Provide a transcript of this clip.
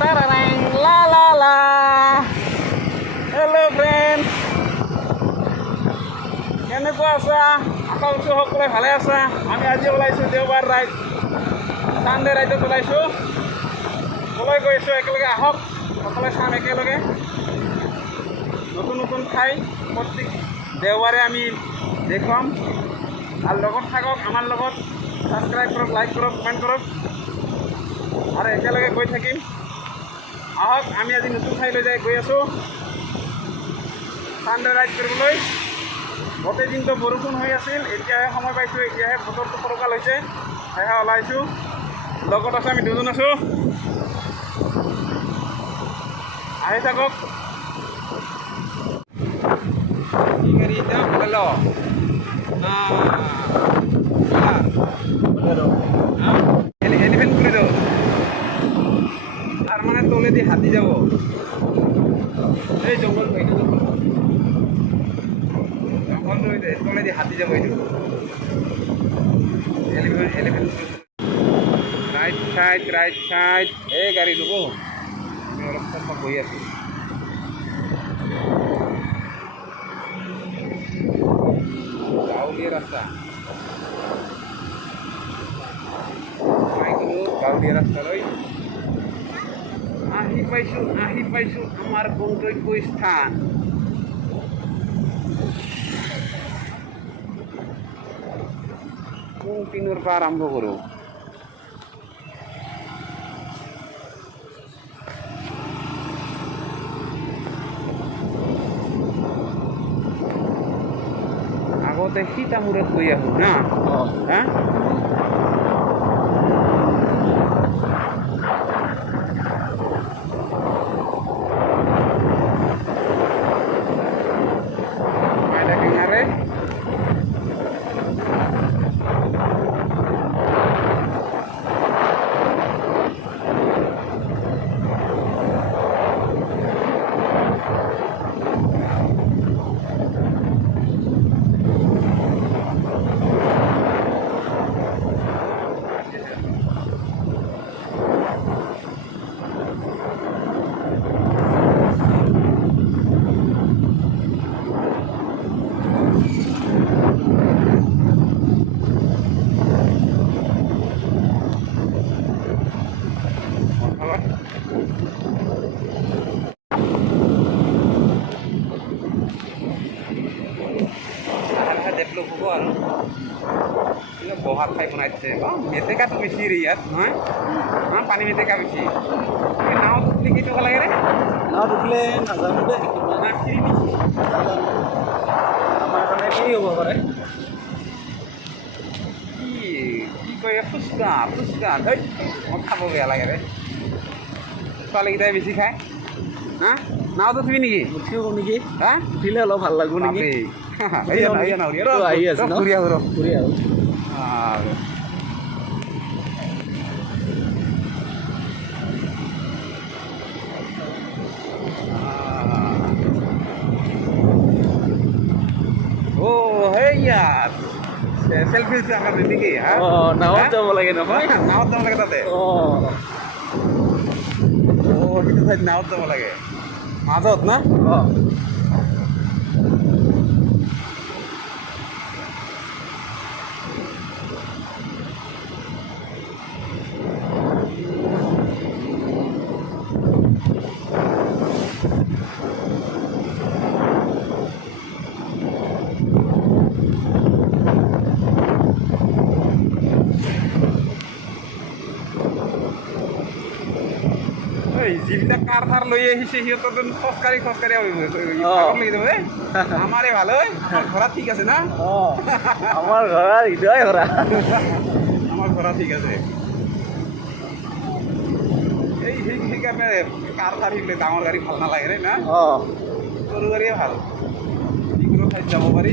Tararang, la la la. Hello friend. কেনেকুৱা আছা? আশা কৰিছোঁ সকলোৱে ভালে আছা। আমি আজি ওলাইছোঁ দেওবাৰ ৰাইড, চানডে ৰাইডত ওলাইছোঁ। কলৈ গৈ আছোঁ একেলগে আহক, সকলোৱে চাম একেলগে। নতুন নতুন ঠাই প্ৰত্যেক দেওবাৰে আমি দেখুৱাম। আৰু লগত থাকক আমাৰ লগত, ছাবস্ক্ৰাইব কৰক, লাইক কৰক, কমেণ্ট কৰক আৰু একেলগে গৈ থাকিম। আহক, আমি আজি নতুন ঠাইলৈ গৈ আছোঁ চানডে ৰাইড কৰিবলৈ। গোটেই দিনটো বৰষুণ হৈ আছিল, এতিয়াহে সময় পাইছোঁ, এতিয়াহে বতৰটো ফৰকাল হৈছে, সেয়েহে ওলাইছোঁ। লগত আছোঁ, আমি দুজন আছোঁ, আহি থাকক। কি গাড়ী এতিয়া? বলেৰ' না এলিফেণ্ট কৰি দিওঁ। তাৰ মানে তলেদি হাতী যাব, এই জংঘল তলেদি হাতী যাব। এইটো এলিফেণ্ট ৰাইট চাইড এই গাড়ী ল'ব। আমি অলপ সময় বহি আছোঁ। গাঁৱলীয়া ৰাস্তা, গাঁৱলীয়া ৰাস্তালৈ আহি পাইছোঁ আমাৰ গন্তব্য স্থান। কোন পিনৰ পৰা আৰম্ভ কৰোঁ? আগতে সীতামূৰত গৈ আহোঁ না। হা ডেভেলপ হ'ব আৰু বহা ঠাই বনাই দিছে। মেটেকাটো বেছি ৰে ইয়াত, নহয়? পানী মেটেকা বেছি। নাৱত উঠিলে কি টকা লাগে ৰে? নাৱত উঠিলে নাজানো দে, আমাৰ কাৰণে ফ্ৰী হ'ব পাৰে। কি কয় ফুচকা ধেই, মই খাব বেয়া লাগে ৰে। ছোৱালীকেইটাই বেছি খায়। হা নাৱত উঠিবি নেকি? উঠিব নেকি? হা উঠিলে অলপ ভাল লাগিব নেকি? আহি আছে ঘূৰি আহোঁ। সেইয়া চেলফি আমাৰ নেকি? নাৱত যাব লাগে নহয়, নাৱত যাব লাগে তাতে। সেইটো ঠাইত নাৱত যাব লাগে, মাজত না? যিবিলাক কাৰ থাৰ লৈ আহিছে সিহঁতৰ খোজকাঢ়ি আমাৰে ভাল হয়। আমাৰ ঘোঁৰা ঠিক আছে না? আমাৰ ঘোঁৰা হৃদয় ঘোঁৰা, আমাৰ ঘোঁৰা ঠিক আছে। এই সেইকাৰণে কাৰ থাৰ শিকিলে ডাঙৰ গাড়ী ভাল নালাগে ৰে না? সৰু গাড়ীয়ে ভাল, যিকোনো ঠাইত যাব পাৰি।